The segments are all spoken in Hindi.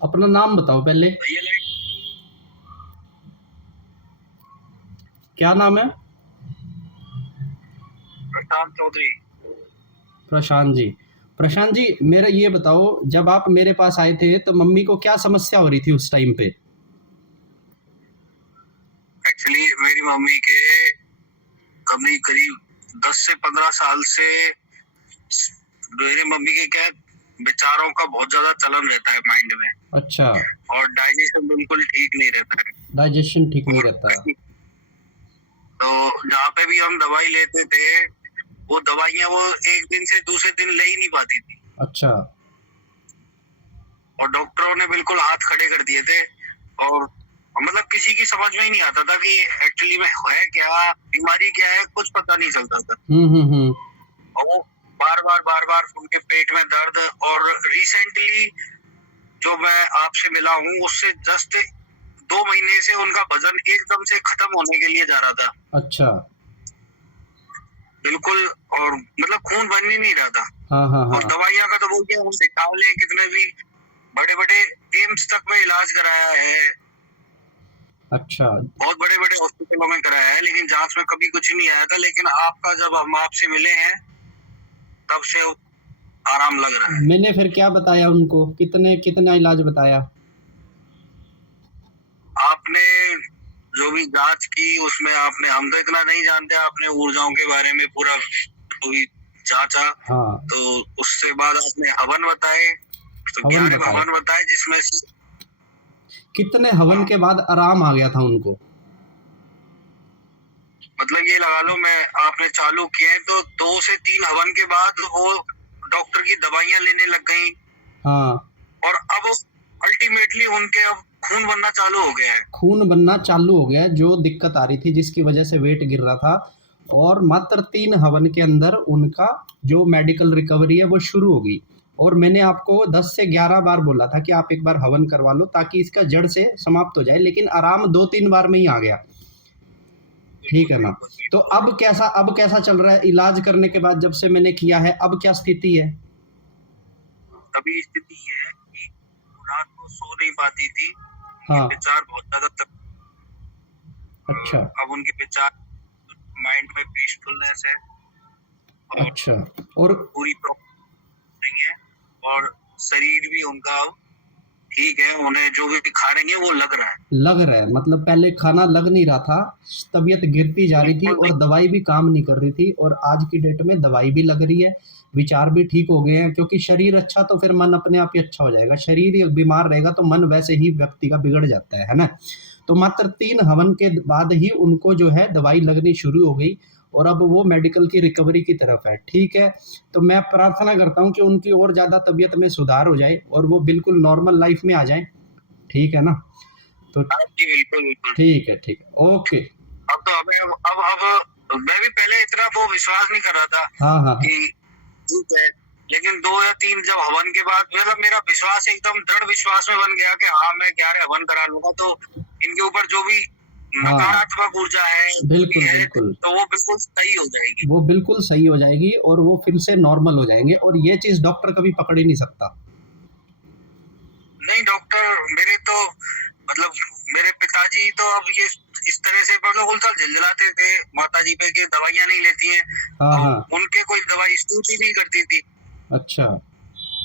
अपना नाम बताओ पहले, क्या नाम है? प्रशांत चौधरी। प्रशांत जी। प्रशांत जी, मेरा ये बताओ, जब आप मेरे पास आए थे तो मम्मी को क्या समस्या हो रही थी उस टाइम पे? एक्चुअली मेरी मम्मी के कभी करीब 10 से 15 साल से मेरी मम्मी के क्या है, विचारों का बहुत ज्यादा चलन रहता है माइंड में। अच्छा। और डाइजेशन बिल्कुल ठीक नहीं रहता है। डाइजेशन ठीक नहीं और रहता। तो जहाँ पे भी हम दवाई लेते थे, वो दवाइयाँ वो एक दिन से दूसरे दिन ले ही नहीं पाती थी। अच्छा। और डॉक्टरों ने बिल्कुल हाथ खड़े कर दिए थे। और मतलब किसी की समझ में ही नहीं आता था कि एक्चुअली में है क्या, बीमारी क्या है, कुछ पता नहीं चलता था। और वो बार बार उनके पेट में दर्द। और रिसेंटली जो मैं आपसे मिला हूँ उससे जस्ट 2 महीने से उनका वजन एकदम से खत्म होने के लिए जा रहा था। अच्छा। बिल्कुल। और मतलब खून बन ही नहीं रहा था। हाँ। और दवाइयाँ का तो वो क्या, उनसे कावले कितने भी बड़े बड़े एम्स तक में इलाज कराया है। अच्छा। बहुत बड़े बड़े हॉस्पिटलों में कराया है, लेकिन जांच में कभी कुछ नहीं आया था। लेकिन आपका जब हम आपसे मिले हैं तब से आराम लग रहा है। मैंने फिर क्या बताया उनको, कितना इलाज बताया? आपने जो भी जांच की उसमें आपने, हम तो इतना नहीं जानते, आपने ऊर्जाओं के बारे में पूरा जांचा। हाँ। तो उसके बाद आपने हवन बताए, तो 11 हवन बताए, जिसमें कितने हवन के बाद आराम आ गया था उनको? मतलब ये लगा लो, मैं आपने चालू किए हैं तो 2 से 3 हवन के बाद वो डॉक्टर की दवाइयां लेने लग गई। हाँ। और अब अल्टीमेटली उनके अब खून बनना चालू हो गया है। खून बनना चालू हो गया है, जो दिक्कत आ रही थी जिसकी वजह से वेट गिर रहा था। और मात्र 3 हवन के अंदर उनका जो मेडिकल रिकवरी है वो शुरू हो गई। और मैंने आपको 10 से 11 बार बोला था कि आप एक बार हवन करवा लो ताकि इसका जड़ से समाप्त हो जाए, लेकिन आराम 2-3 बार में ही आ गया। ठीक है ना? तो अब कैसा चल रहा है इलाज करने के बाद, जब से मैंने किया है, अब क्या स्थिति है? अभी स्थिति ये है कि रात को सो नहीं पाती थी। हाँ। विचार बहुत ज्यादा अच्छा। अब उनके विचार, माइंड में पीसफुलनेस है। और अच्छा। और पूरी प्रॉब्लम नहीं है। और शरीर भी उनका ठीक है, उन्हें जो भी खा रही है वो लग रहा है। मतलब पहले खाना लग नहीं रहा था, तबीयत गिरती जा रही थी और दवाई भी काम नहीं कर रही थी, और आज की डेट में दवाई भी लग रही है, विचार भी ठीक हो गए हैं। क्योंकि शरीर अच्छा तो फिर मन अपने आप ही अच्छा हो जाएगा। शरीर ही बीमार रहेगा तो मन वैसे ही व्यक्ति का बिगड़ जाता है ना? तो मात्र 3 हवन के बाद ही उनको जो है दवाई लगनी शुरू हो गई, और अब वो मेडिकल की रिकवरी की तरफ है। ठीक है, तो मैं प्रार्थना करता हूँ कि उनकी और ज़्यादा तबीयत में सुधार हो जाए और वो बिल्कुल नॉर्मल लाइफ में आ जाए। ठीक है ना? तो बिल्कुल ठीक है, ओके। अब तो अब मैं भी पहले इतना वो विश्वास नहीं कर रहा था। हाँ। कि ठीक है, लेकिन 2 या 3 जब हवन के बाद मतलब मेरा विश्वास एकदम दृढ़ विश्वास में बन गया कि हाँ मैं 11 हवन करा लूंगा तो इनके ऊपर जो भी नकारात्मक ऊर्जा है, बिल्कुल तो वो बिल्कुल सही हो जाएगी। वो बिल्कुल सही हो जाएगी और वो फिर से नॉर्मल हो जाएंगे, और ये चीज डॉक्टर कभी पकड़ ही नहीं सकता। नहीं, डॉक्टर मेरे तो मतलब मेरे पिताजी तो अब ये इस तरह से मतलब उल्टा झिलझिलाते थे माता जी पे कि दवाइयां नहीं लेती हैं। हाँ। उनके कोई दवाई सूट ही नहीं करती थी। अच्छा।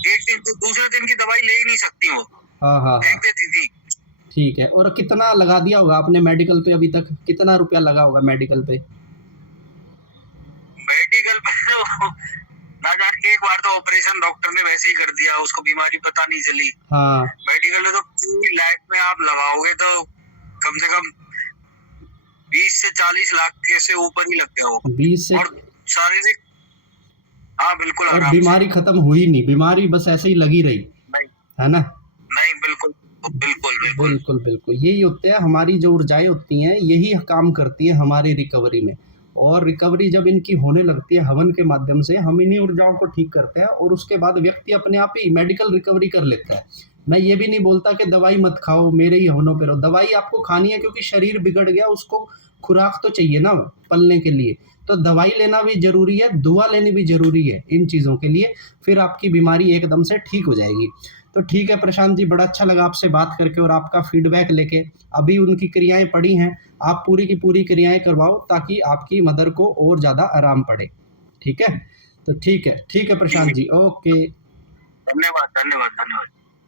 एक दिन तो दूसरे दिन की दवाई ले ही नहीं सकती वो। हाँ। फेंक देती थी। ठीक है, और कितना लगा दिया होगा आपने मेडिकल पे अभी तक? कितना रुपया लगा होगा मेडिकल पे? मेडिकल पे ना जाने, एक बार तो ऑपरेशन डॉक्टर ने वैसे ही कर दिया, उसको बीमारी पता नहीं चली। हाँ। मेडिकल में तो पूरी लाइफ में आप लगाओगे तो कम से कम 20 से 40 लाख के से ऊपर ही लग गया होगा। 20 से। और शारीरिक, हाँ बिल्कुल। और बीमारी खत्म हुई नहीं, बीमारी बस ऐसे ही लगी रही, नहीं, है ना? नहीं, बिल्कुल बिल्कुल यही होता है, हमारी जो ऊर्जाएं होती हैं यही काम करती हैं हमारी रिकवरी में। और रिकवरी जब इनकी होने लगती है हवन के माध्यम से, हम इन्हीं ऊर्जाओं को ठीक करते हैं और उसके बाद व्यक्ति अपने आप ही मेडिकल रिकवरी कर लेता है। मैं ये भी नहीं बोलता कि दवाई मत खाओ, मेरे ही हवनों पे रहो। दवाई आपको खानी है क्योंकि शरीर बिगड़ गया, उसको खुराक तो चाहिए ना पलने के लिए, तो दवाई लेना भी ज़रूरी है, दुआ लेनी भी ज़रूरी है इन चीज़ों के लिए, फिर आपकी बीमारी एकदम से ठीक हो जाएगी। तो ठीक है प्रशांत जी, बड़ा अच्छा लगा आपसे बात करके और आपका फीडबैक लेके। अभी उनकी क्रियाएँ पड़ी हैं, आप पूरी की पूरी क्रियाएँ करवाओ ताकि आपकी मदर को और ज़्यादा आराम पड़े, ठीक है? तो ठीक है प्रशांत जी, ओके। धन्यवाद धन्यवाद धन्यवाद।